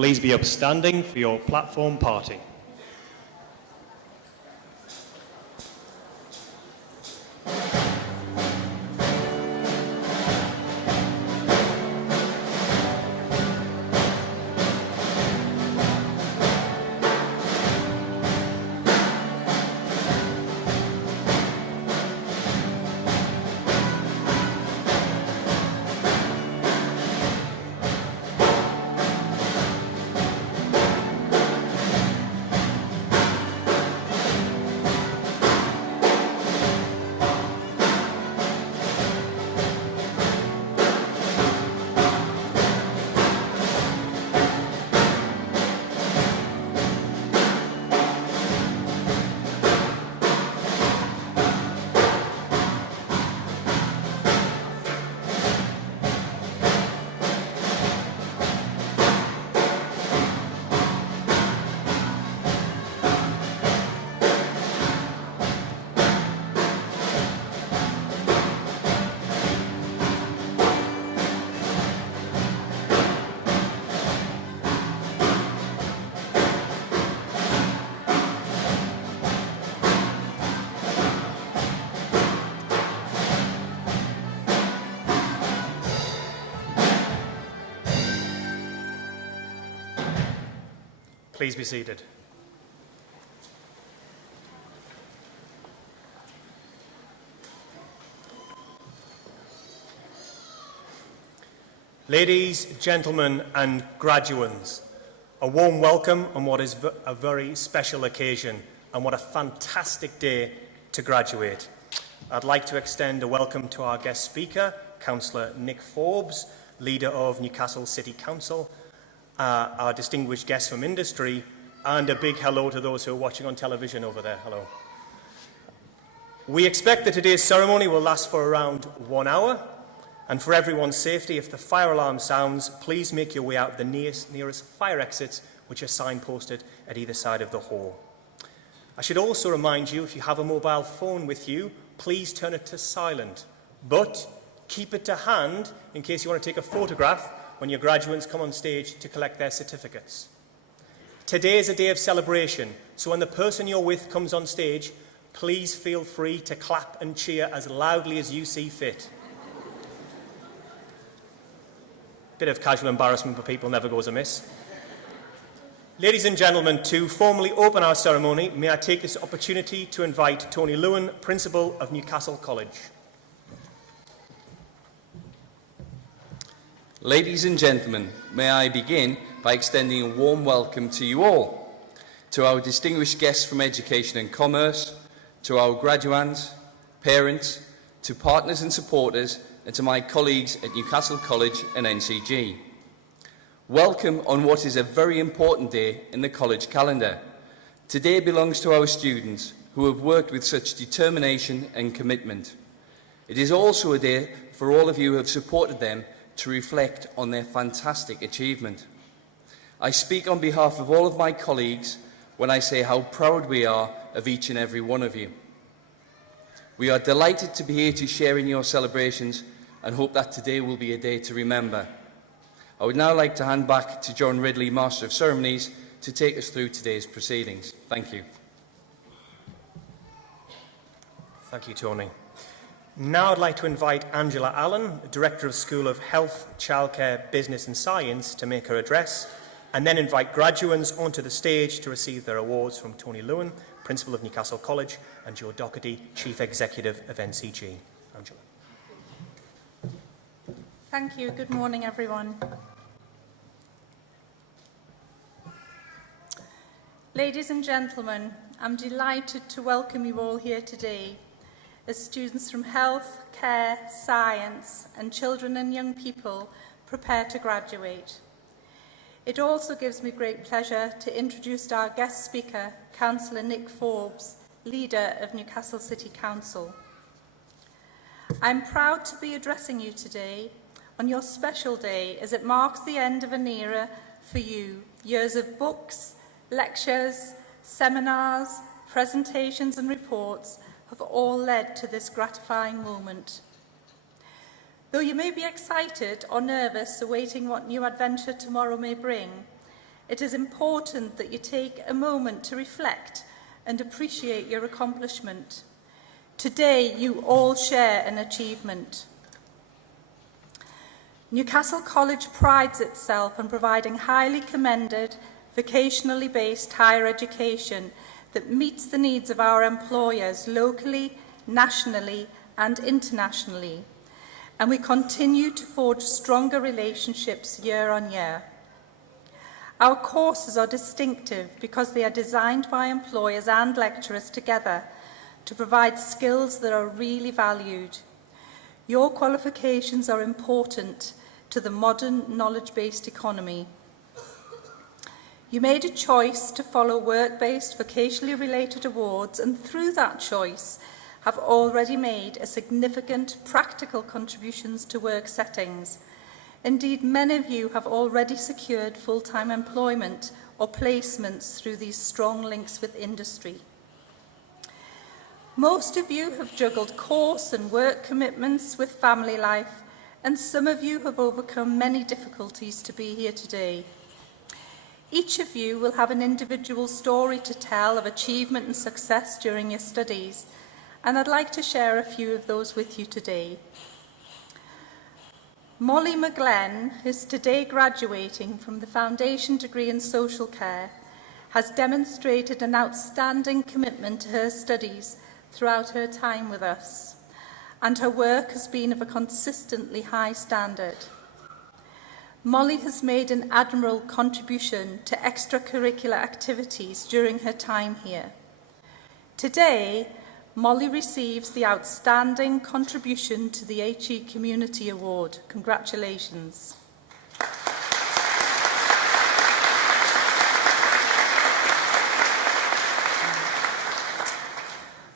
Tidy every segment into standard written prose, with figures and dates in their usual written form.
please be upstanding for your platform party. Please be seated. Ladies, gentlemen and graduates, a warm welcome on what is a very special occasion and what a fantastic day to graduate. I'd like to extend a welcome to our guest speaker, Councillor Nick Forbes, leader of Newcastle City Council, our distinguished guests from industry, and a big hello to those who are watching on television over there. Hello. We expect that today's ceremony will last for around 1 hour, and for everyone's safety, if the fire alarm sounds, please make your way out of the nearest fire exits, which are signposted at either side of the hall. I should also remind you, if you have a mobile phone with you, please turn it to silent, but keep it to hand in case you want to take a photograph when your graduates come on stage to collect their certificates. Today is a day of celebration, so when the person you're with comes on stage, please feel free to clap and cheer as loudly as you see fit. Bit of casual embarrassment for people never goes amiss. Ladies and gentlemen, to formally open our ceremony, may I take this opportunity to invite Tony Lewin, Principal of Newcastle College. Ladies and gentlemen, may I begin by extending a warm welcome to you all, to our distinguished guests from Education and Commerce, to our graduates, parents, to partners and supporters, and to my colleagues at Newcastle College and NCG. Welcome on what is a very important day in the college calendar. Today belongs to our students who have worked with such determination and commitment. It is also a day for all of you who have supported them to reflect on their fantastic achievement. I speak on behalf of all of my colleagues when I say how proud we are of each and every one of you. We are delighted to be here to share in your celebrations and hope that today will be a day to remember. I would now like to hand back to John Ridley, Master of Ceremonies, to take us through today's proceedings. Thank you. Thank you, Tony. Now I'd like to invite Angela Allen, Director of School of Health, Childcare, Business and Science, to make her address, and then invite graduates onto the stage to receive their awards from Tony Lewin, Principal of Newcastle College, and Joe Doherty, Chief Executive of NCG. Angela. Thank you. Good morning, everyone. Ladies and gentlemen, I'm delighted to welcome you all here today as students from health, care, science and children and young people prepare to graduate. It also gives me great pleasure to introduce our guest speaker, Councillor Nick Forbes, leader of Newcastle City Council. I'm proud to be addressing you today on your special day as it marks the end of an era for you. Years of books, lectures, seminars, presentations and reports have all led to this gratifying moment. Though you may be excited or nervous awaiting what new adventure tomorrow may bring, it is important that you take a moment to reflect and appreciate your accomplishment. Today, you all share an achievement. Newcastle College prides itself on providing highly commended, vocationally based higher education that meets the needs of our employers locally, nationally and internationally. And we continue to forge stronger relationships year on year. Our courses are distinctive because they are designed by employers and lecturers together to provide skills that are really valued. Your qualifications are important to the modern knowledge-based economy. You made a choice to follow work-based, vocationally related awards, and through that choice have already made a significant practical contributions to work settings. Indeed, many of you have already secured full-time employment or placements through these strong links with industry. Most of you have juggled course and work commitments with family life, and some of you have overcome many difficulties to be here today. Each of you will have an individual story to tell of achievement and success during your studies, and I'd like to share a few of those with you today. Molly McGlenn, who is today graduating from the Foundation degree in Social Care, has demonstrated an outstanding commitment to her studies throughout her time with us, and her work has been of a consistently high standard. Molly has made an admirable contribution to extracurricular activities during her time here. Today, Molly receives the Outstanding Contribution to the HE Community Award. Congratulations.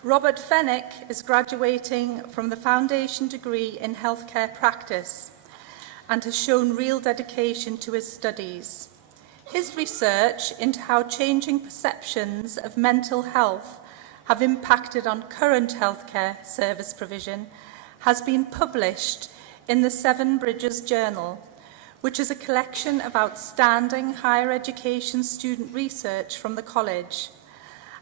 Robert Fennick is graduating from the Foundation degree in Healthcare Practice and has shown real dedication to his studies. His research into how changing perceptions of mental health have impacted on current healthcare service provision has been published in the Seven Bridges Journal, which is a collection of outstanding higher education student research from the college.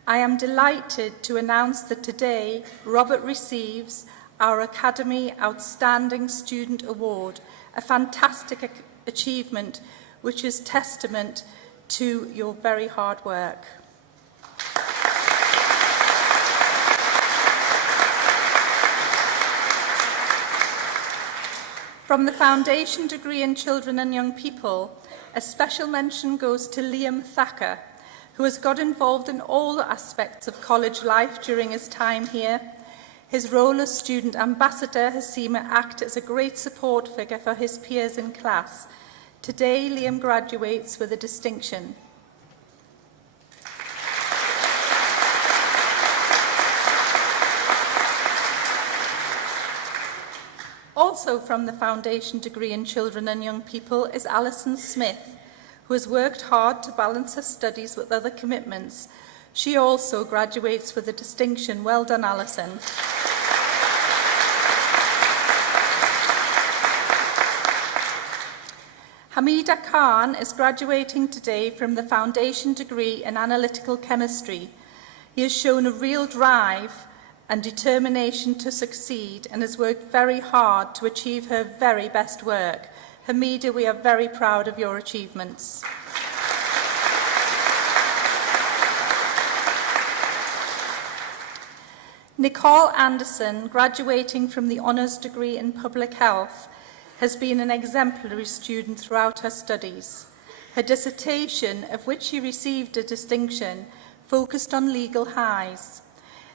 I am delighted to announce that today Robert receives our Academy Outstanding Student Award, a fantastic achievement which is testament to your very hard work. From the Foundation degree in Children and Young People, a special mention goes to Liam Thacker, who has got involved in all aspects of college life during his time here. His role as student ambassador has seen him act as a great support figure for his peers in class. Today, Liam graduates with a distinction. Also from the Foundation degree in Children and Young People is Alison Smith, who has worked hard to balance her studies with other commitments. She also graduates with a distinction. Well done, Alison. Hamida Khan is graduating today from the Foundation degree in Analytical Chemistry. He has shown a real drive and determination to succeed and has worked very hard to achieve her very best work. Hamida, we are very proud of your achievements. Nicole Anderson, graduating from the Honours degree in Public Health, has been an exemplary student throughout her studies. Her dissertation, of which she received a distinction, focused on legal highs.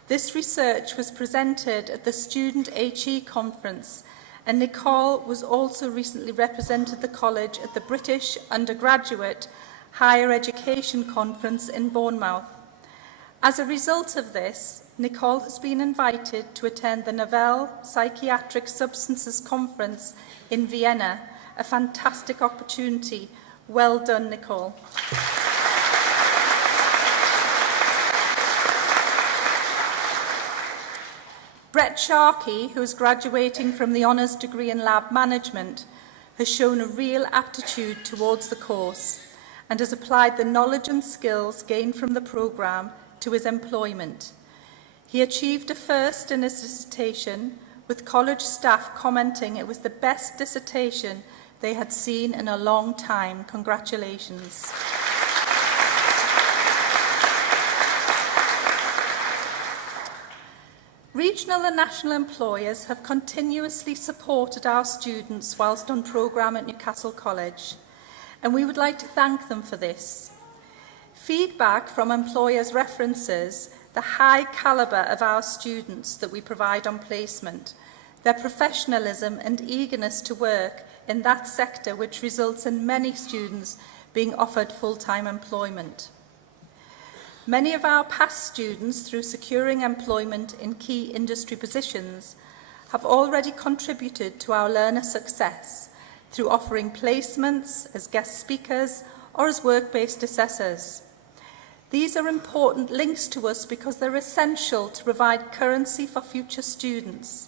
This research was presented at the Student HE Conference, and Nicole was also recently represented the college at the British Undergraduate Higher Education Conference in Bournemouth. As a result of this, Nicole has been invited to attend the Novel Psychiatric Substances Conference in Vienna, a fantastic opportunity. Well done, Nicole. Brett Sharkey, who is graduating from the Honours degree in Lab Management, has shown a real aptitude towards the course and has applied the knowledge and skills gained from the programme to his employment. He achieved a first in his dissertation, with college staff commenting it was the best dissertation they had seen in a long time. Congratulations. Regional and national employers have continuously supported our students whilst on programme at Newcastle College, and we would like to thank them for this. Feedback from employers references the high calibre of our students that we provide on placement, their professionalism and eagerness to work in that sector, which results in many students being offered full-time employment. Many of our past students, through securing employment in key industry positions, have already contributed to our learner success through offering placements as guest speakers or as work-based assessors. These are important links to us because they're essential to provide currency for future students.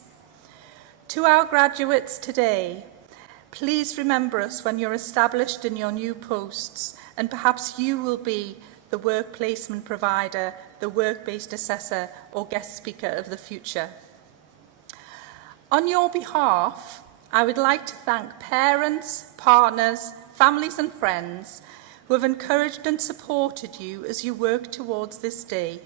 To our graduates today, please remember us when you're established in your new posts, and perhaps you will be the work placement provider, the work-based assessor or guest speaker of the future. On your behalf, I would like to thank parents, partners, families and friends who have encouraged and supported you as you work towards this day.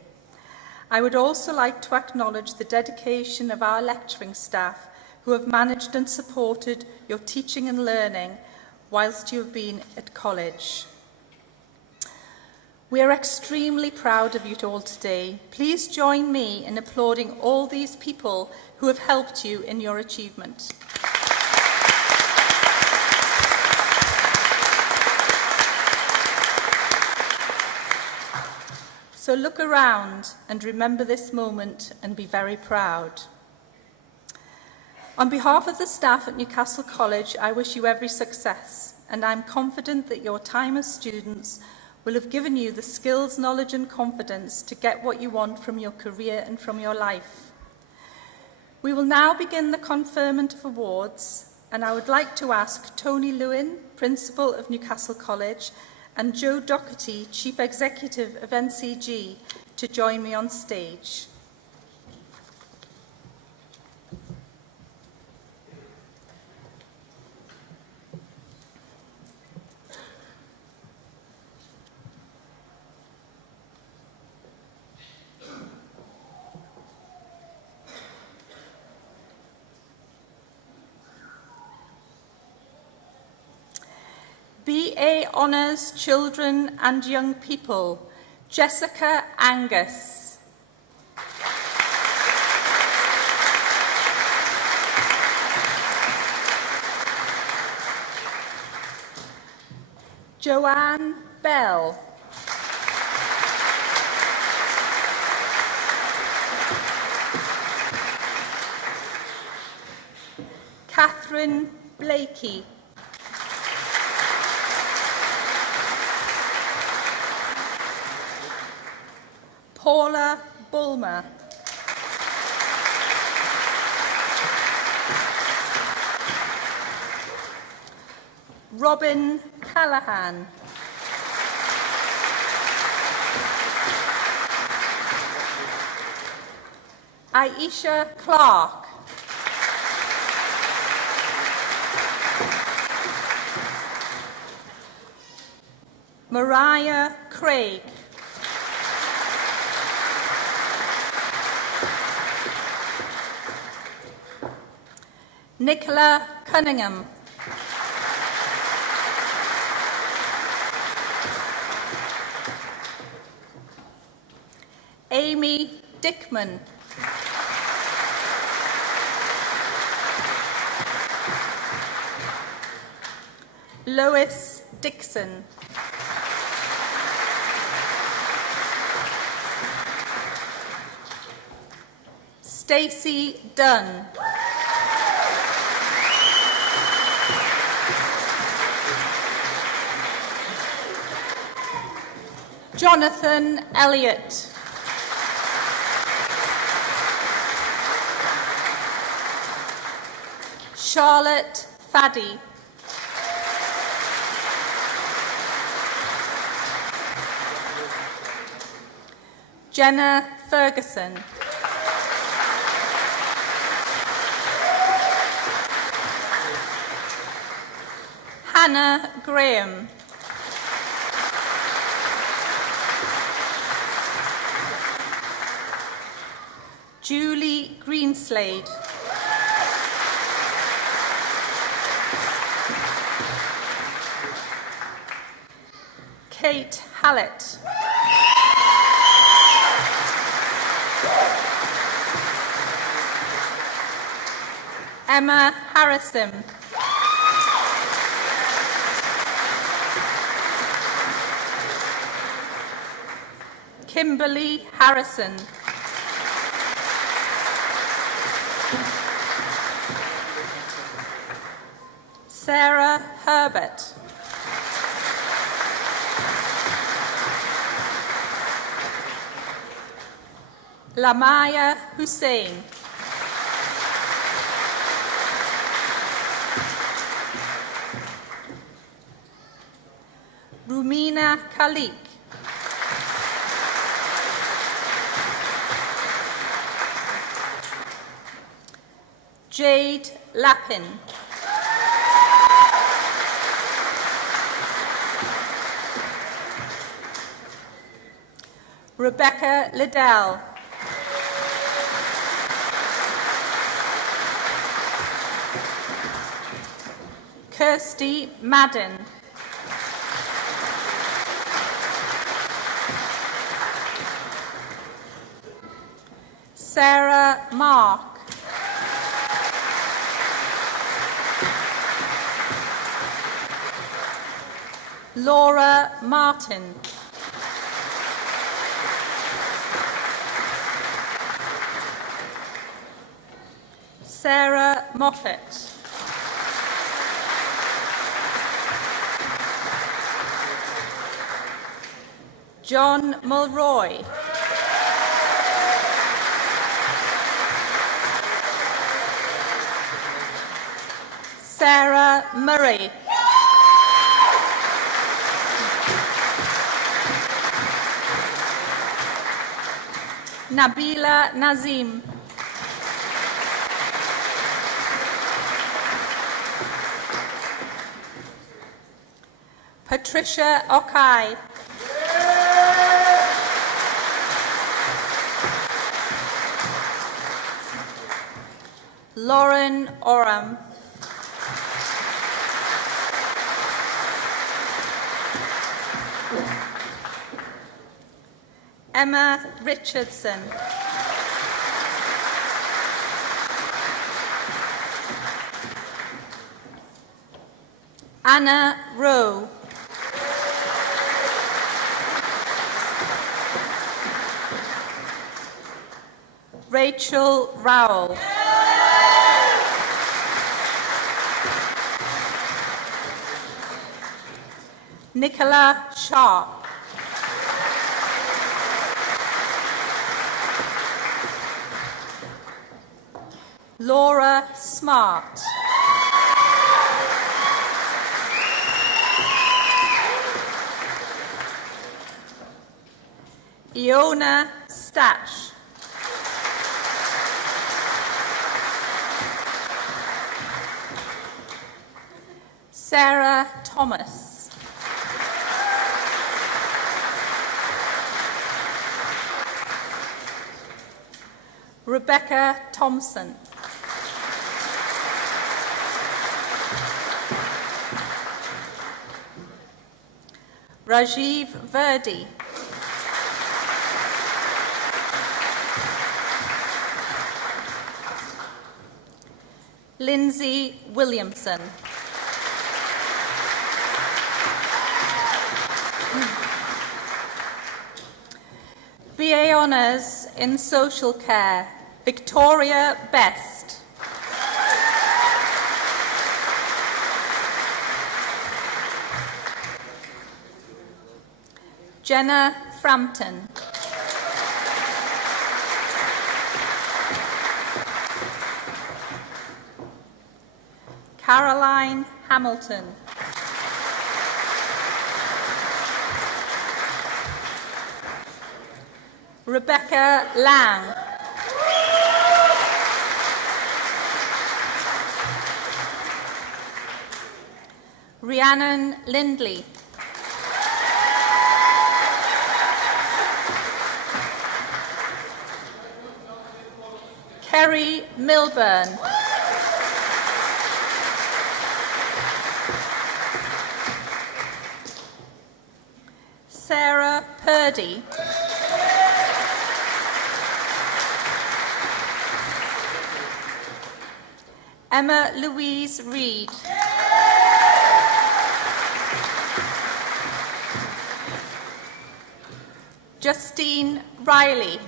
I would also like to acknowledge the dedication of our lecturing staff who have managed and supported your teaching and learning whilst you have been at college. We are extremely proud of you all today. Please join me in applauding all these people who have helped you in your achievement. So look around and remember this moment and be very proud. On behalf of the staff at Newcastle College, I wish you every success, and I'm confident that your time as students will have given you the skills, knowledge and confidence to get what you want from your career and from your life. We will now begin the conferment of awards, and I would like to ask Tony Lewin, Principal of Newcastle College, and Joe Doherty, Chief Executive of NCG, to join me on stage. BA Honours Children and Young People, Jessica Angus. Joanne Bell. Catherine Blakey. Paula Bulmer. Robin Callahan. Aisha Clark. Mariah Craig. Nicola Cunningham. Amy Dickman. Lois Dixon. Stacey Dunn. Jonathan Elliott. Charlotte Faddy. Jenna Ferguson. Hannah Graham. Julie Greenslade. Kate Hallett. Emma Harrison. Kimberly Harrison. Sarah Herbert. Lamaya Hussein. Rumina Khalik. Jade Lappin. Rebecca Liddell. Kirsty Madden. Sarah Mark. Laura Martin. Sarah Moffat. John Mulroy. Sarah Murray. Nabila Nazim. Patricia Okai. Lauren Oram. Emma Richardson. Anna Rowe. Rachel Rowell. Nicola Sharp. Laura Smart. Iona Stach. Sarah Thomas. Rebecca Thompson. Rajiv Verdi. Lindsay Williamson. BA Honours in Social Care, Victoria Best. Jenna Frampton. Caroline Hamilton. Rebecca Lang. Rhiannon Lindley. Kerry Milburn. Sarah Purdy. Emma Louise Reid. Justine Riley.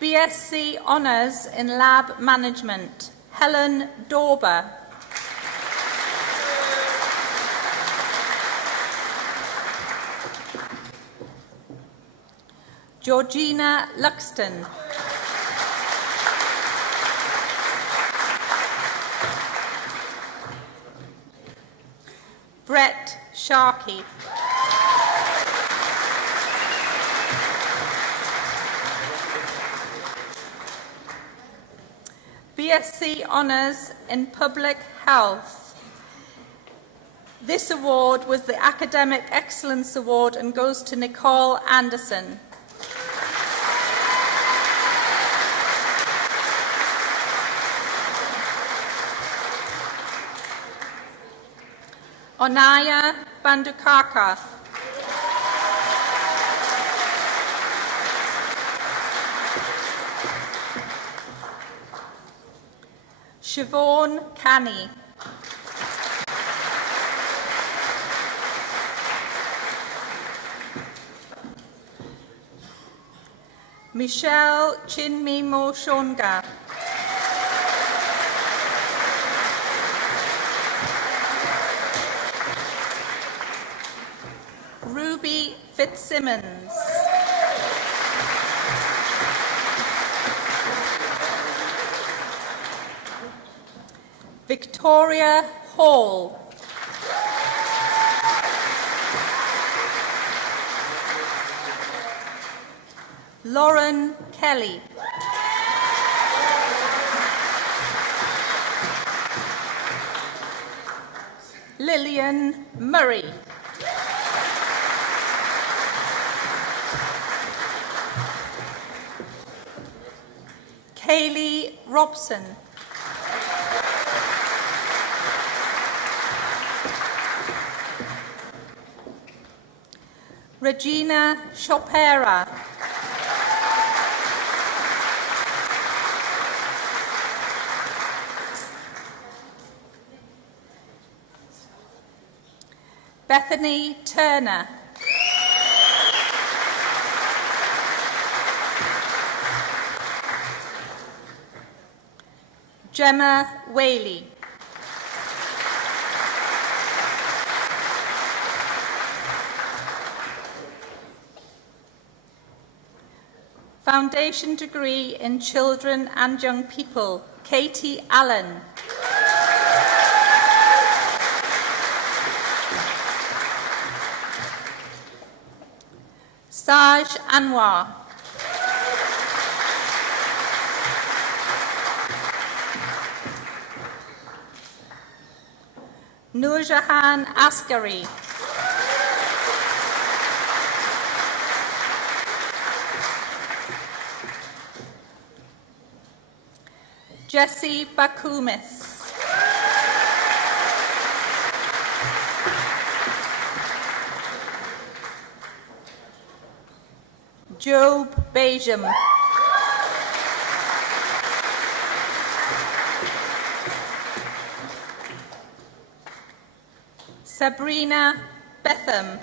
BSc Honours in Lab Management, Helen Dorber. Georgina Luxton. Brett Sharkey. BSc Honours in Public Health. This award was the Academic Excellence Award and goes to Nicole Anderson. Onaya Bandukaka. Siobhan Canny. Michelle Chinmimo Shonga. Ruby Fitzsimmons. Victoria Hall. Lauren Kelly. Lillian Murray. Kaylee Robson. Regina Chopera. Bethany Turner. Gemma Whaley. Foundation degree in Children and Young People, Katie Allen. Saj Anwar. Nurjahan Askari. Jessie Bakumis. Job Bejam. Sabrina Betham.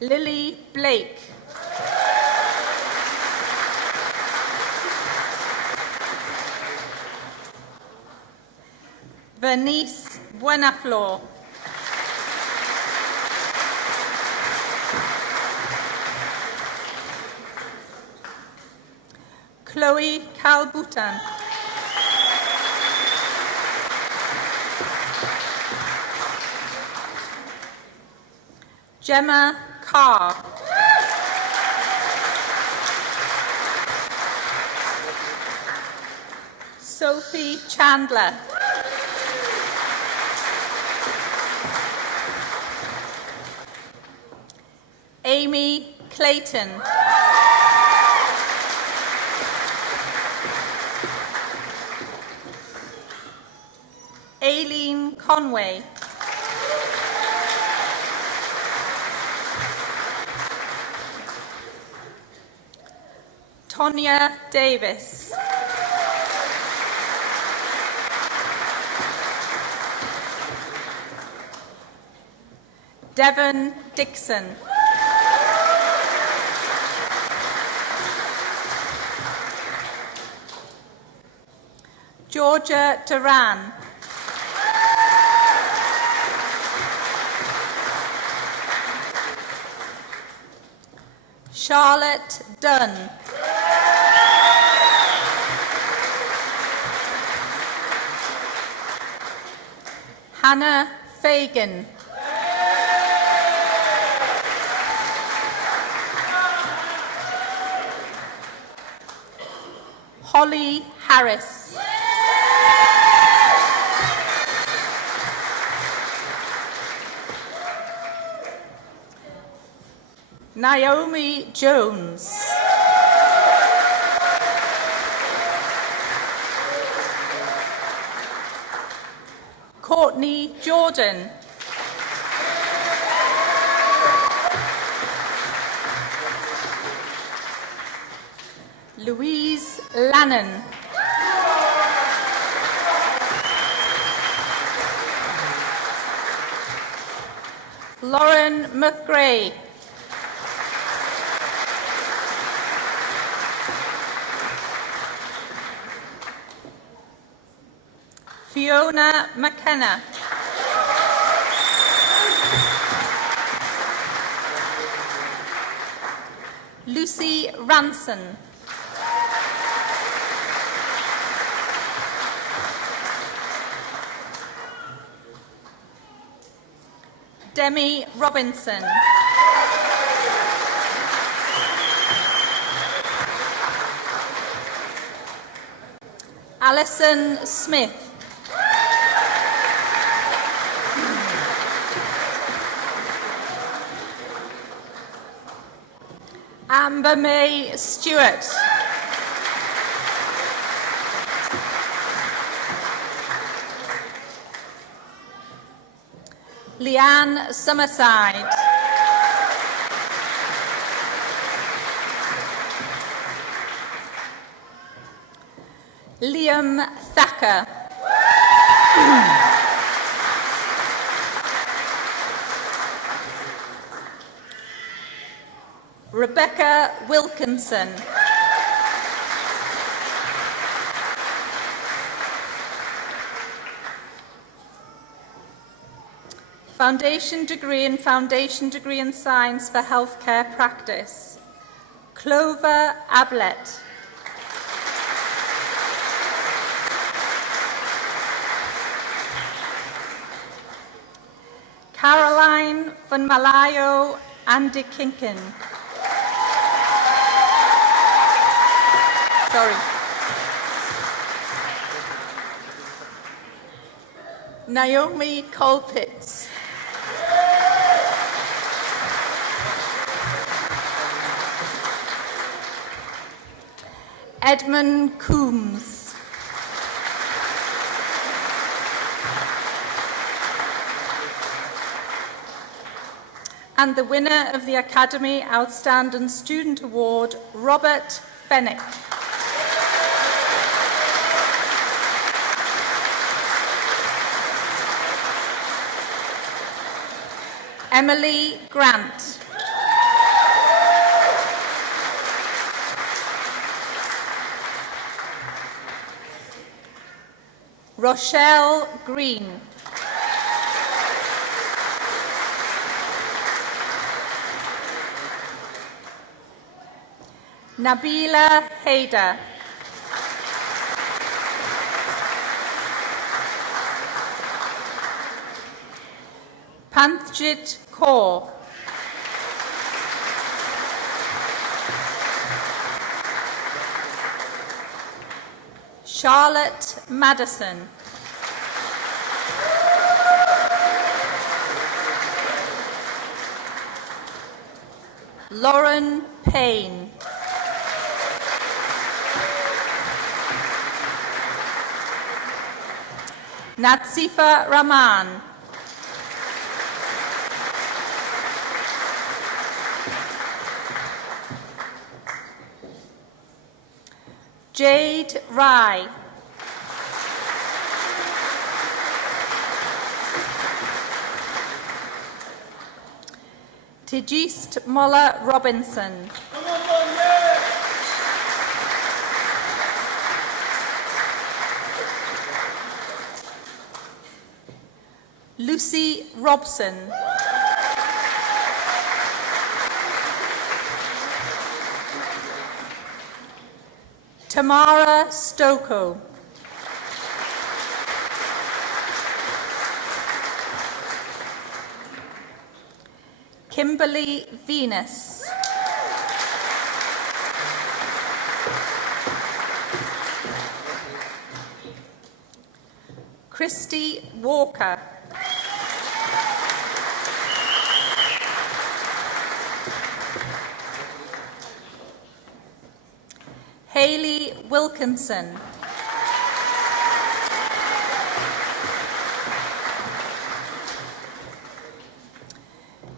Lily Blake. Vernice Buenaflor. Chloe Calbutan. Gemma Carr. Sophie Chandler. Amy Clayton. Aileen Conway. Tonya Davis. Devon Dixon. Georgia Duran. Charlotte Dunn. Hannah Fagan. Holly Harris. Naomi Jones. Courtney Jordan. Louise Lannon. Lauren McGray. Fiona McKenna. Lucy Ranson. Demi Robinson. Alison Smith. Amber May Stewart. Leanne Summerside. Liam Thacker. Rebecca Wilkinson. Foundation degree and Foundation degree in Science for Healthcare Practice. Clover Ablett. Caroline van Malayo Andikinkin. Sorry. Naomi Colpitts. Edmund Coombs. And the winner of the Academy Outstanding Student Award, Robert Fennick. Emily Grant. Rochelle Green. Nabila Haider. Panthjit Kaur. Charlotte Madison. Lauren Payne. Natsifa Rahman. Jade Rai. Tigist Molla Robinson. Lucy Robson. Tamara Stoko. Kimberly Venus. Christy Walker. Hayley Wilkinson.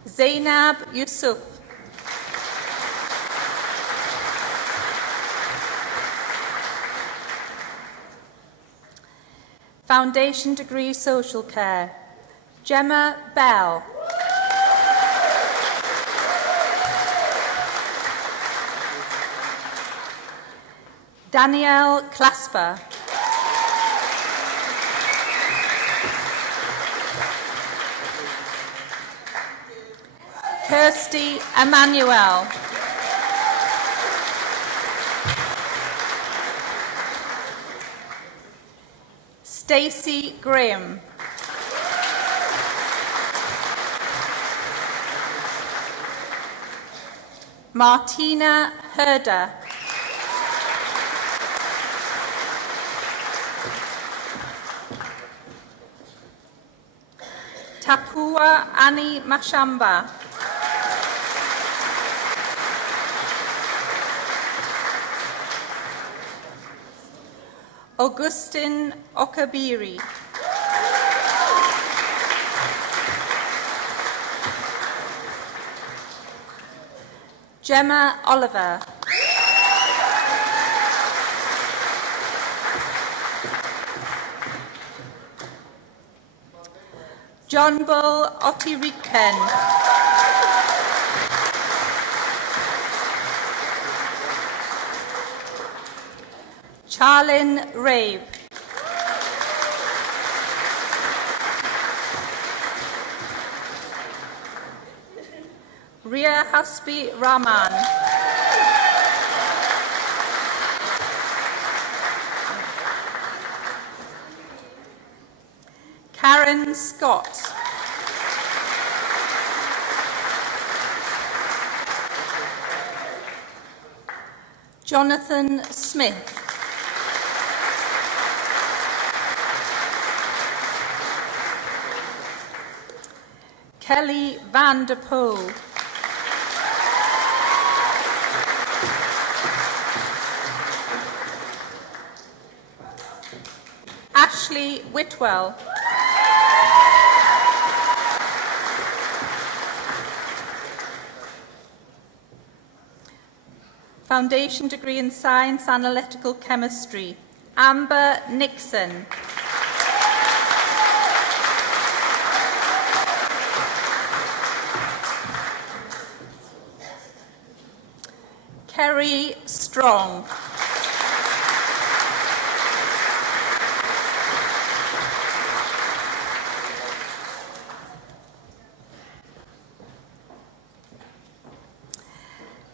Zainab Yusuf. Foundation Degree Social Care, Gemma Bell. Danielle Clasper. Kirsty Emmanuel. Stacey Graham. Martina Herder. Tapua Annie Mashamba. Augustine Okabiri. Gemma Oliver. John Bull Otiriken. Charlyn Rabe. Ria Hasbi Rahman. Karen Scott. Jonathan Smith. Kelly Van der Poel. Ashley Whitwell. Foundation Degree in Science Analytical Chemistry, Amber Nixon. Kerry Strong.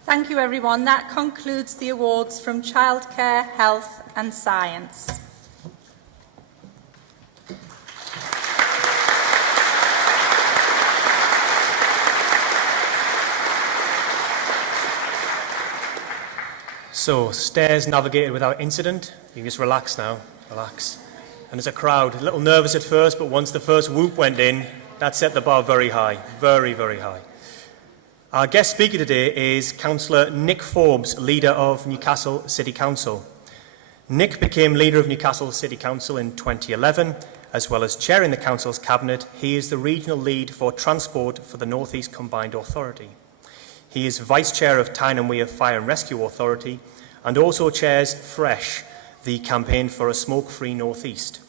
Thank you, everyone. That concludes the awards from Childcare, Health and Science. So, stairs navigated without incident. You can just relax now, relax. And there's a crowd, a little nervous at first, but once the first whoop went in, that set the bar very high, very, very high. Our guest speaker today is Councillor Nick Forbes, leader of Newcastle City Council. Nick became leader of Newcastle City Council in 2011, as well as chairing the council's cabinet. He is the regional lead for transport for the North East Combined Authority. He is vice chair of Tyne and Wear Fire and Rescue Authority and also chairs FRESH, the campaign for a smoke-free North East.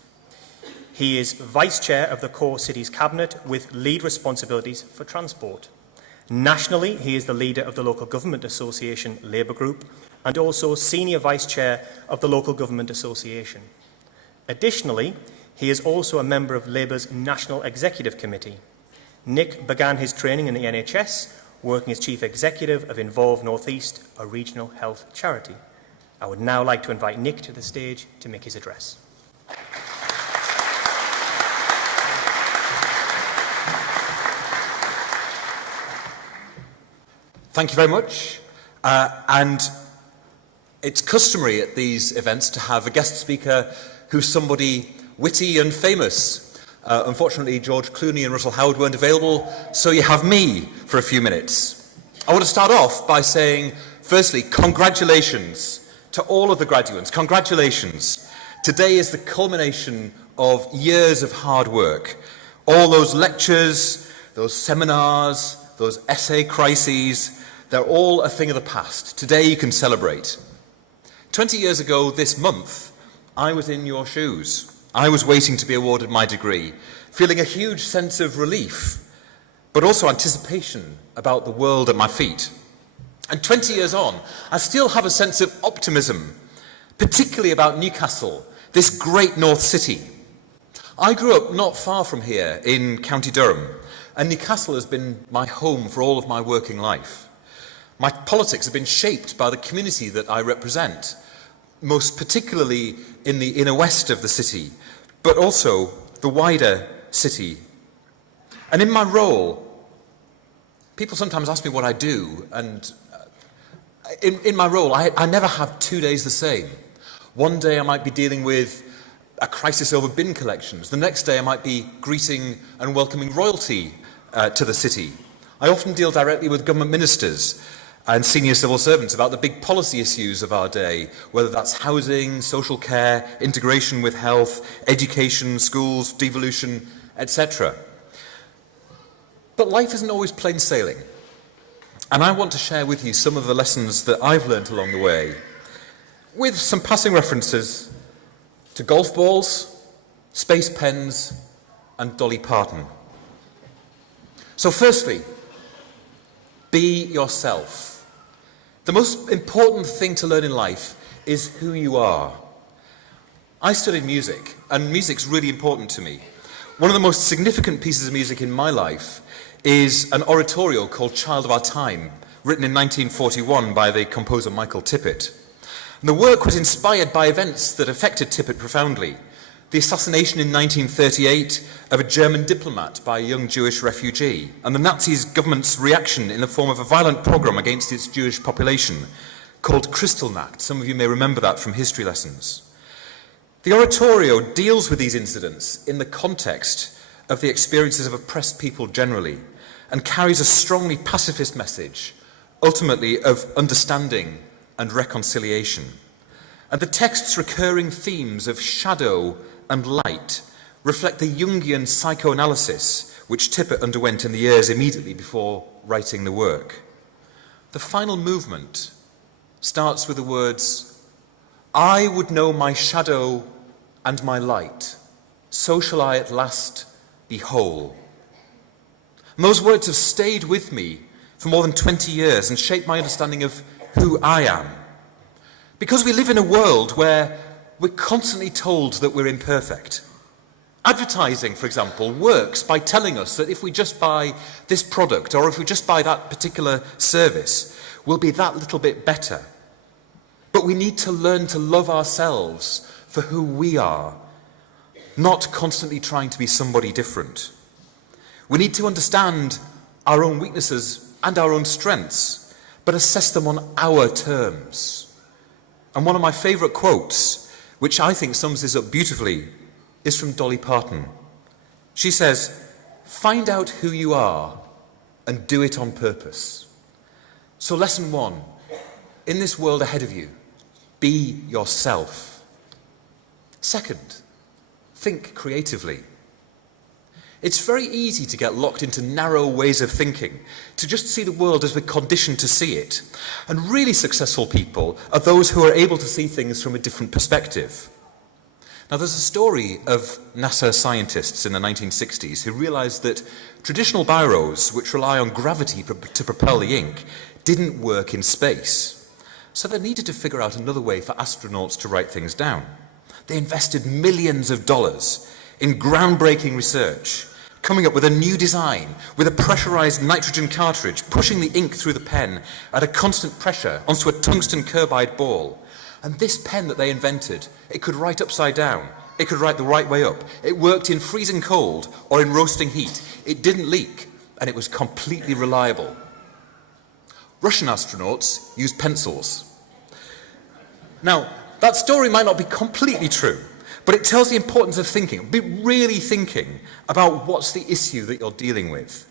He is vice chair of the Core Cities Cabinet with lead responsibilities for transport. Nationally, he is the leader of the Local Government Association Labour Group and also senior vice chair of the Local Government Association. Additionally, he is also a member of Labour's National Executive Committee. Nick began his training in the NHS, working as Chief Executive of Involve North East, a regional health charity. I would now like to invite Nick to the stage to make his address. Thank you very much. And it's customary at these events to have a guest speaker who's somebody witty and famous. Unfortunately, George Clooney and Russell Howard weren't available, so you have me for a few minutes. I want to start off by saying, firstly, congratulations to all of the graduates. Congratulations. Today is the culmination of years of hard work. All those lectures, those seminars, those essay crises, they're all a thing of the past. Today you can celebrate. 20 years ago this month, I was in your shoes. I was waiting to be awarded my degree, feeling a huge sense of relief, but also anticipation about the world at my feet. And 20 years on, I still have a sense of optimism, particularly about Newcastle, this great North City. I grew up not far from here in County Durham, and Newcastle has been my home for all of my working life. My politics have been shaped by the community that I represent, most particularly in the inner west of the city, but also the wider city. And in my role, people sometimes ask me what I do, and in my role, I never have 2 days the same. One day I might be dealing with a crisis over bin collections. The next day I might be greeting and welcoming royalty to the city. I often deal directly with government ministers and senior civil servants about the big policy issues of our day, whether that's housing, social care, integration with health, education, schools, devolution, etc. But life isn't always plain sailing. And I want to share with you some of the lessons that I've learnt along the way, with some passing references to golf balls, space pens, and Dolly Parton. So firstly, be yourself. The most important thing to learn in life is who you are. I studied music, and music's really important to me. One of the most significant pieces of music in my life is an oratorio called Child of Our Time, written in 1941 by the composer Michael Tippett. And the work was inspired by events that affected Tippett profoundly. The assassination in 1938 of a German diplomat by a young Jewish refugee, and the Nazi government's reaction in the form of a violent pogrom against its Jewish population called Kristallnacht. Some of you may remember that from history lessons. The oratorio deals with these incidents in the context of the experiences of oppressed people generally, and carries a strongly pacifist message, ultimately of understanding and reconciliation. And the text's recurring themes of shadow and light reflect the Jungian psychoanalysis which Tippett underwent in the years immediately before writing the work. The final movement starts with the words, "I would know my shadow and my light, so shall I at last be whole." And those words have stayed with me for more than 20 years and shaped my understanding of who I am. Because we live in a world where we're constantly told that we're imperfect. Advertising, for example, works by telling us that if we just buy this product or if we just buy that particular service, we'll be that little bit better. But we need to learn to love ourselves for who we are, not constantly trying to be somebody different. We need to understand our own weaknesses and our own strengths, but assess them on our terms. And one of my favourite quotes, which I think sums this up beautifully, is from Dolly Parton. She says, "Find out who you are and do it on purpose." So lesson 1, in this world ahead of you, be yourself. Second, think creatively. It's very easy to get locked into narrow ways of thinking, to just see the world as we're conditioned to see it. And really successful people are those who are able to see things from a different perspective. Now, there's a story of NASA scientists in the 1960s who realized that traditional biros, which rely on gravity to propel the ink, didn't work in space. So they needed to figure out another way for astronauts to write things down. They invested millions of dollars in groundbreaking research, coming up with a new design with a pressurized nitrogen cartridge, pushing the ink through the pen at a constant pressure onto a tungsten carbide ball. And this pen that they invented, it could write upside down, it could write the right way up, it worked in freezing cold or in roasting heat, it didn't leak, and it was completely reliable. Russian astronauts used pencils. Now, that story might not be completely true, but it tells the importance of thinking, be really thinking about what's the issue that you're dealing with.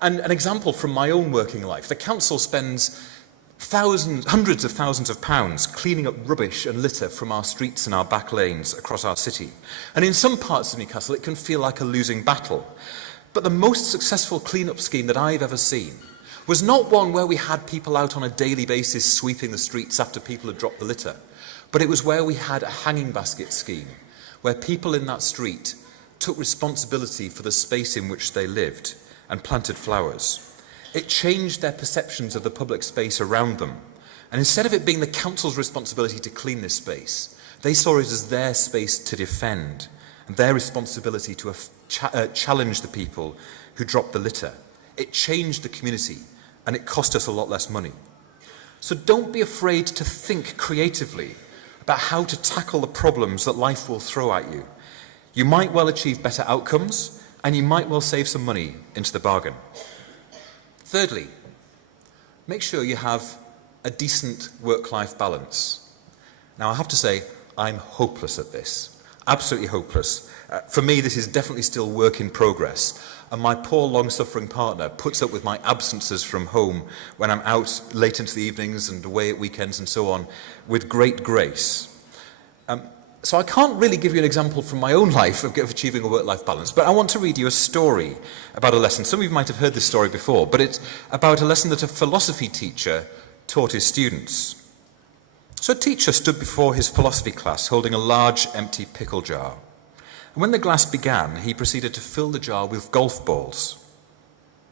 And an example from my own working life, the council spends hundreds of thousands of pounds cleaning up rubbish and litter from our streets and our back lanes across our city. And in some parts of Newcastle, it can feel like a losing battle. But the most successful clean-up scheme that I've ever seen was not one where we had people out on a daily basis sweeping the streets after people had dropped the litter, but it was where we had a hanging basket scheme, where people in that street took responsibility for the space in which they lived and planted flowers. It changed their perceptions of the public space around them. And instead of it being the council's responsibility to clean this space, they saw it as their space to defend and their responsibility to challenge the people who dropped the litter. It changed the community and it cost us a lot less money. So don't be afraid to think creatively about how to tackle the problems that life will throw at you. You might well achieve better outcomes, and you might well save some money into the bargain. Thirdly, make sure you have a decent work-life balance. Now, I have to say, I'm hopeless at this. Absolutely hopeless. For me, this is definitely still work in progress. And my poor, long-suffering partner puts up with my absences from home when I'm out late into the evenings and away at weekends and so on, with great grace. So I can't really give you an example from my own life of achieving a work-life balance, but I want to read you a story about a lesson. Some of you might have heard this story before, but it's about a lesson that a philosophy teacher taught his students. So a teacher stood before his philosophy class holding a large empty pickle jar. And when the class began, he proceeded to fill the jar with golf balls.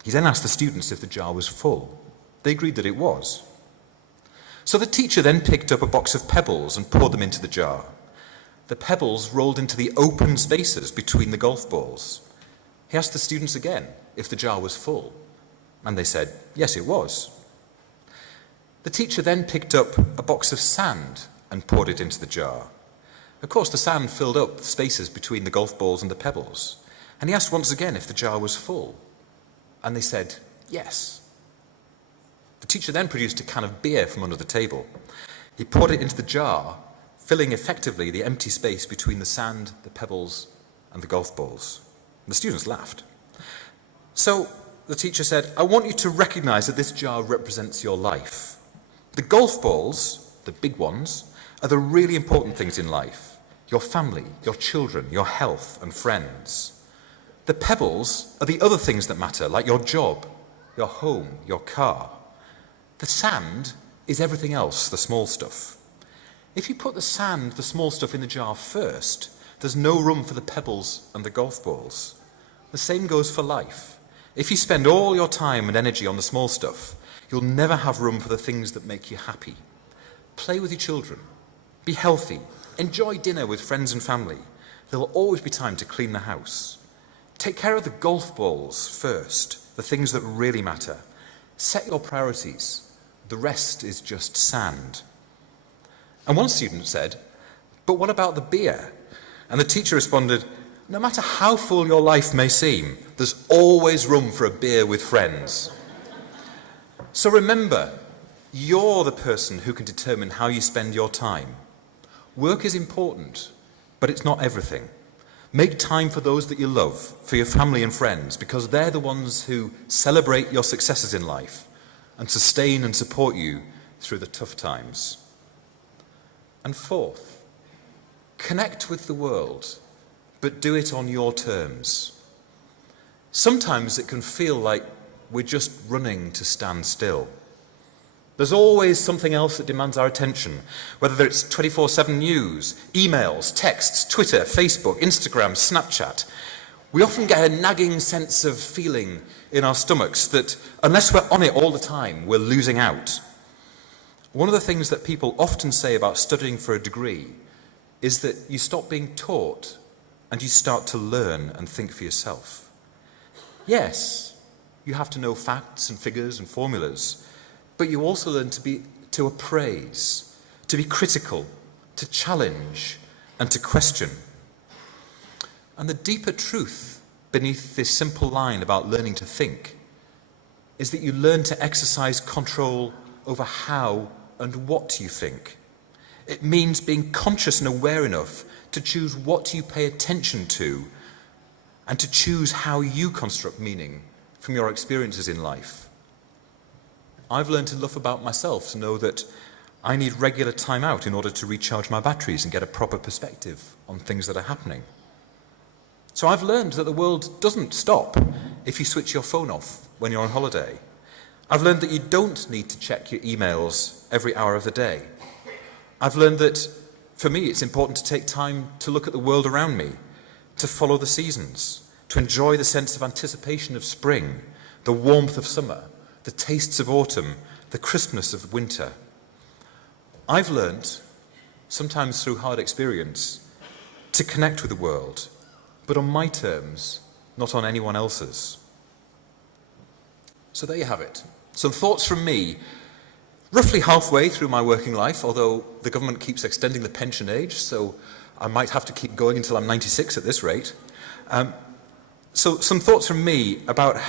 He then asked the students if the jar was full. They agreed that it was. So the teacher then picked up a box of pebbles and poured them into the jar. The pebbles rolled into the open spaces between the golf balls. He asked the students again if the jar was full, and they said, yes, it was. The teacher then picked up a box of sand and poured it into the jar. Of course, the sand filled up the spaces between the golf balls and the pebbles, and he asked once again if the jar was full, and they said, yes. The teacher then produced a can of beer from under the table. He poured it into the jar, filling effectively the empty space between the sand, the pebbles, and the golf balls. The students laughed. So the teacher said, I want you to recognize that this jar represents your life. The golf balls, the big ones, are the really important things in life. Your family, your children, your health and friends. The pebbles are the other things that matter, like your job, your home, your car. The sand is everything else, the small stuff. If you put the sand, the small stuff, in the jar first, there's no room for the pebbles and the golf balls. The same goes for life. If you spend all your time and energy on the small stuff, you'll never have room for the things that make you happy. Play with your children. Be healthy. Enjoy dinner with friends and family. There will always be time to clean the house. Take care of the golf balls first, the things that really matter. Set your priorities. The rest is just sand. And one student said, but what about the beer? And the teacher responded, no matter how full your life may seem, there's always room for a beer with friends. So remember, You're the person who can determine how you spend your time. Work is important, but it's not everything. Make time for those that you love, for your family and friends, because they're the ones who celebrate your successes in life and sustain and support you through the tough times. And fourth, connect with the world, but do it on your terms. Sometimes it can feel like we're just running to stand still. There's always something else that demands our attention, whether it's 24/7 news, emails, texts, Twitter, Facebook, Instagram, Snapchat. We often get a nagging sense of feeling in our stomachs that unless we're on it all the time, we're losing out. One of the things that people often say about studying for a degree is that you stop being taught and you start to learn and think for yourself. Yes, you have to know facts and figures and formulas, but you also learn to appraise, to be critical, to challenge, and to question. And the deeper truth beneath this simple line about learning to think is that you learn to exercise control over how and what you think. It means being conscious and aware enough to choose what you pay attention to and to choose how you construct meaning from your experiences in life. I've learned enough about myself to know that I need regular time out in order to recharge my batteries and get a proper perspective on things that are happening. So I've learned that the world doesn't stop if you switch your phone off when you're on holiday. I've learned that you don't need to check your emails every hour of the day. I've learned that, for me, it's important to take time to look at the world around me, to follow the seasons, to enjoy the sense of anticipation of spring, the warmth of summer, the tastes of autumn, the crispness of winter. I've learned, sometimes through hard experience, to connect with the world, but on my terms, not on anyone else's. So there you have it. Some thoughts from me, roughly halfway through my working life, although the government keeps extending the pension age, so I might have to keep going until I'm 96 at this rate. So some thoughts from me about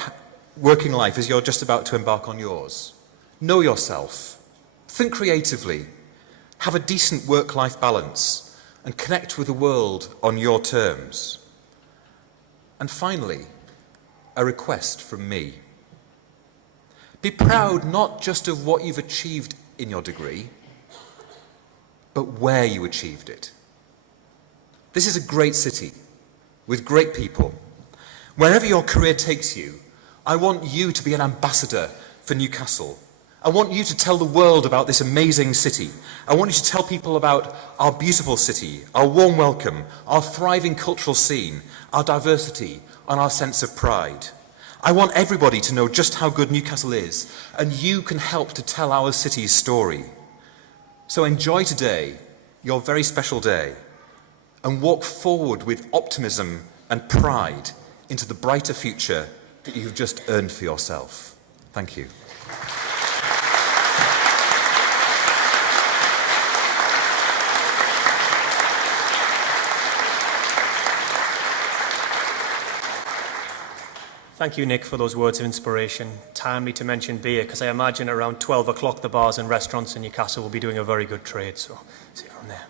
working life as you're just about to embark on yours. Know yourself. Think creatively. Have a decent work-life balance and connect with the world on your terms. And finally, a request from me. Be proud not just of what you've achieved in your degree, but where you achieved it. This is a great city with great people. Wherever your career takes you, I want you to be an ambassador for Newcastle. I want you to tell the world about this amazing city. I want you to tell people about our beautiful city, our warm welcome, our thriving cultural scene, our diversity, and our sense of pride. I want everybody to know just how good Newcastle is, and you can help to tell our city's story. So enjoy today, your very special day, and walk forward with optimism and pride into the brighter future that you've just earned for yourself. Thank you. Thank you, Nick, for those words of inspiration. Timely to mention beer, because I imagine around 12 o'clock the bars and restaurants in Newcastle will be doing a very good trade, so see you from there.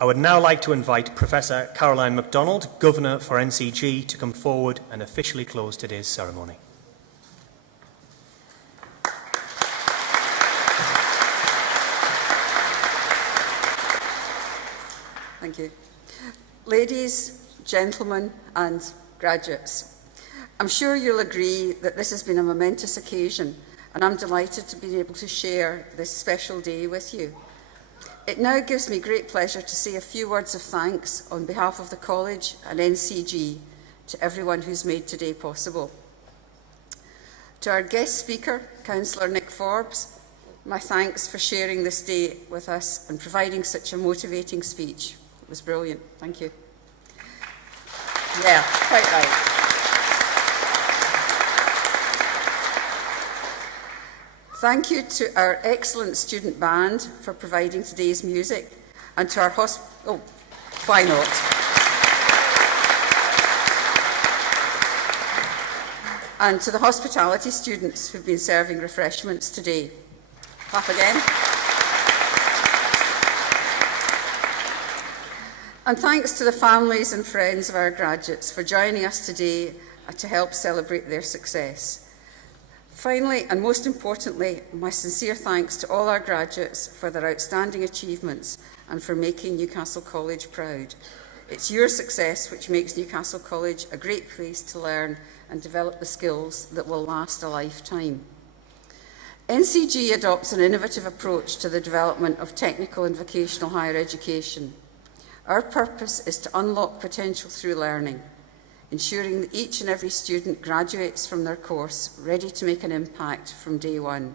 I would now like to invite Professor Caroline MacDonald, Governor for NCG, to come forward and officially close today's ceremony. Thank you. Ladies, gentlemen and graduates, I'm sure you'll agree that this has been a momentous occasion, and I'm delighted to be able to share this special day with you. It now gives me great pleasure to say a few words of thanks on behalf of the College and NCG to everyone who's made today possible. To our guest speaker, Councillor Nick Forbes, my thanks for sharing this day with us and providing such a motivating speech. It was brilliant. Thank you. Yeah, quite right. Thank you to our excellent student band for providing today's music, and to our why not? And to the hospitality students who've been serving refreshments today. Clap again. And thanks to the families and friends of our graduates for joining us today to help celebrate their success. Finally, and most importantly, my sincere thanks to all our graduates for their outstanding achievements and for making Newcastle College proud. It's your success which makes Newcastle College a great place to learn and develop the skills that will last a lifetime. NCG adopts an innovative approach to the development of technical and vocational higher education. Our purpose is to unlock potential through learning, ensuring that each and every student graduates from their course ready to make an impact from day one.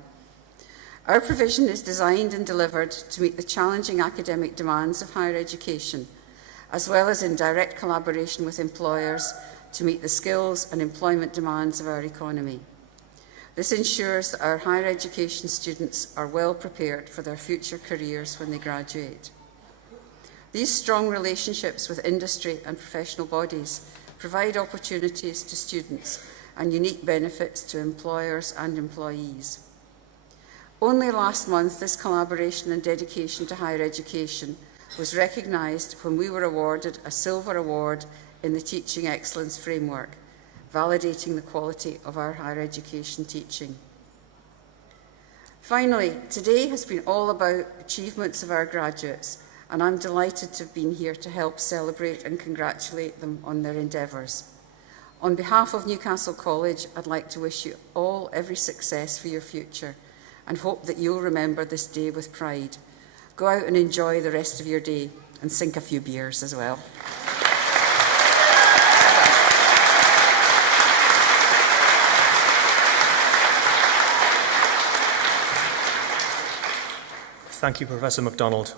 Our provision is designed and delivered to meet the challenging academic demands of higher education, as well as in direct collaboration with employers to meet the skills and employment demands of our economy. This ensures that our higher education students are well prepared for their future careers when they graduate. These strong relationships with industry and professional bodies provide opportunities to students and unique benefits to employers and employees. Only last month, this collaboration and dedication to higher education was recognised when we were awarded a Silver Award in the Teaching Excellence Framework, validating the quality of our higher education teaching. Finally, today has been all about achievements of our graduates, and I'm delighted to have been here to help celebrate and congratulate them on their endeavours. On behalf of Newcastle College, I'd like to wish you all every success for your future and hope that you'll remember this day with pride. Go out and enjoy the rest of your day and sink a few beers as well. Thank you, Professor MacDonald.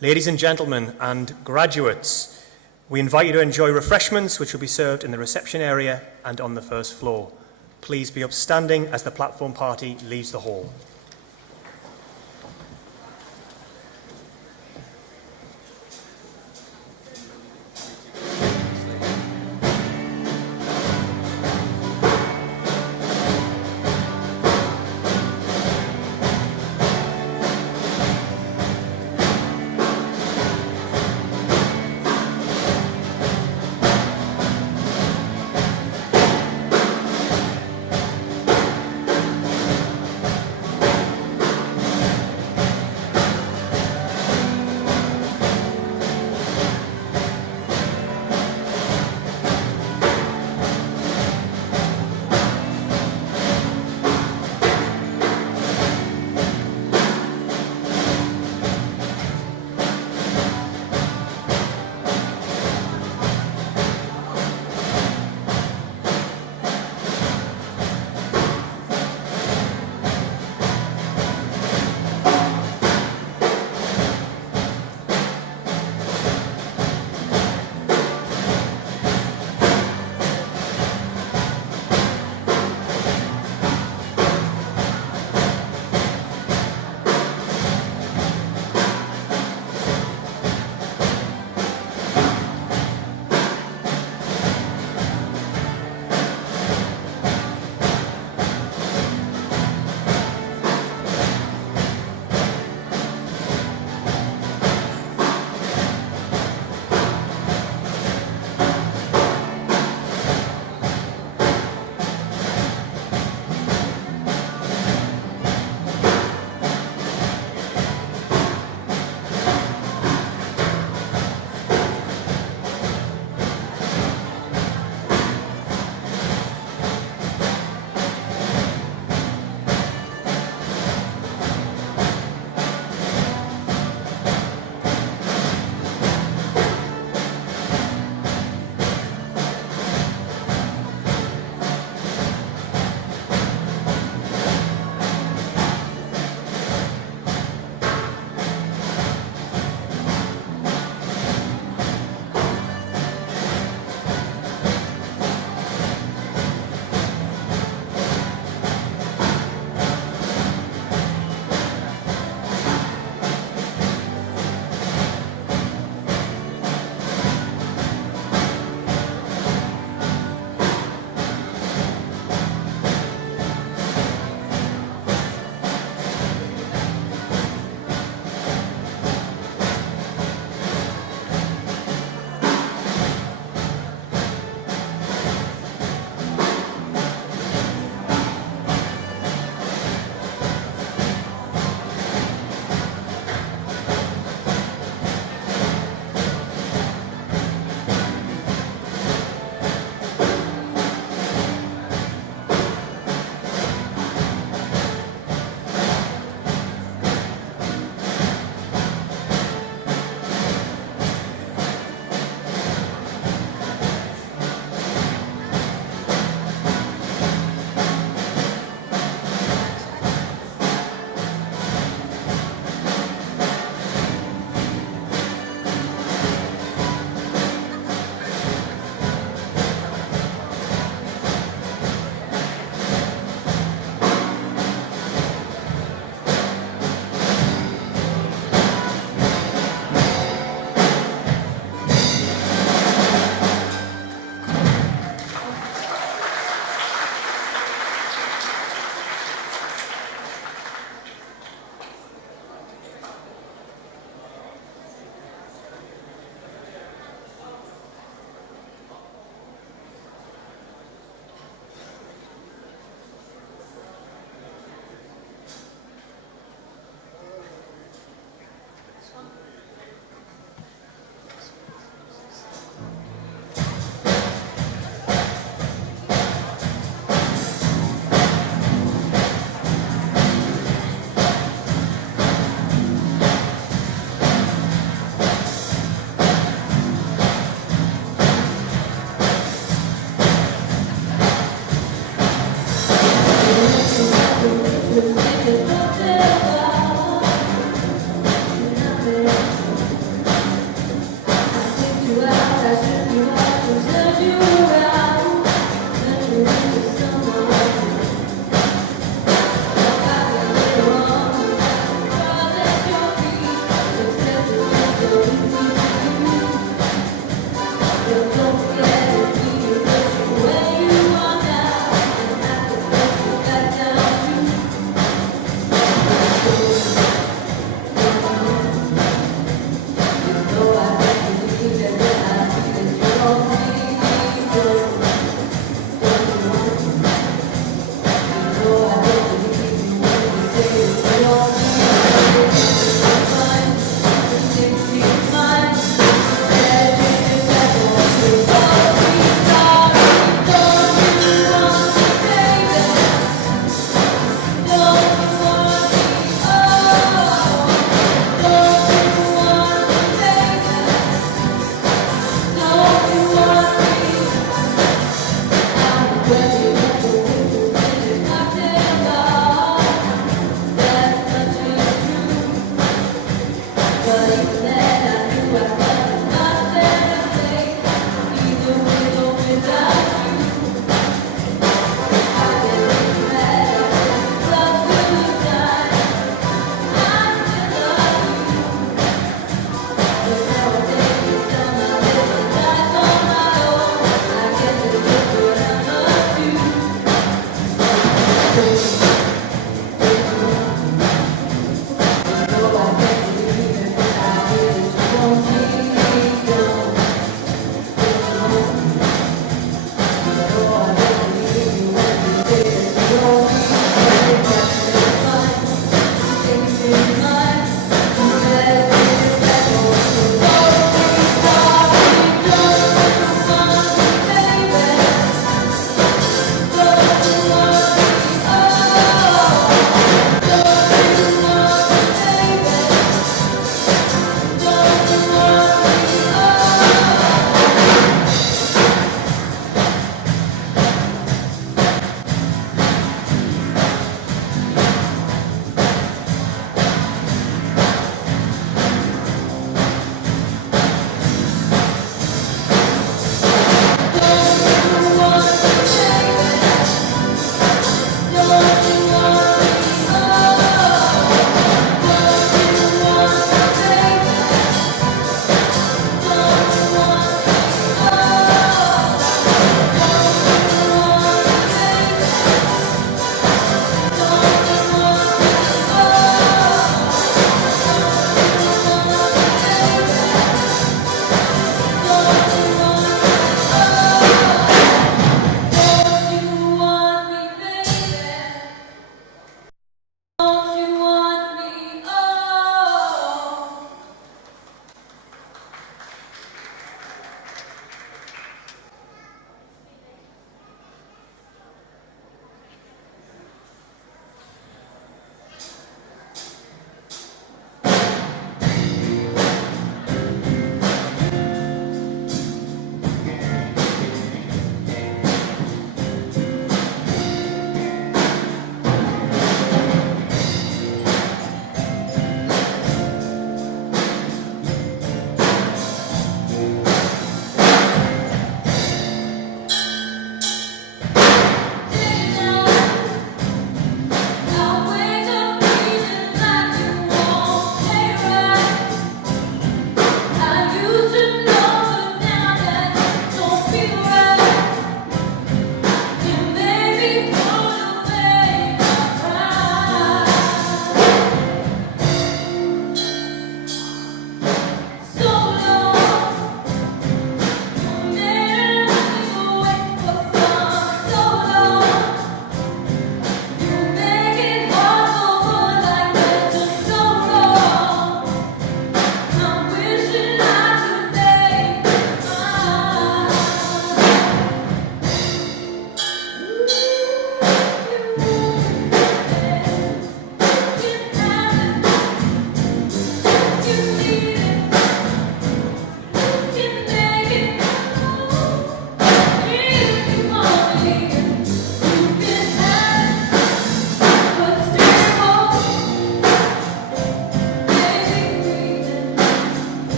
Ladies and gentlemen and graduates, we invite you to enjoy refreshments which will be served in the reception area and on the first floor. Please be upstanding as the platform party leaves the hall.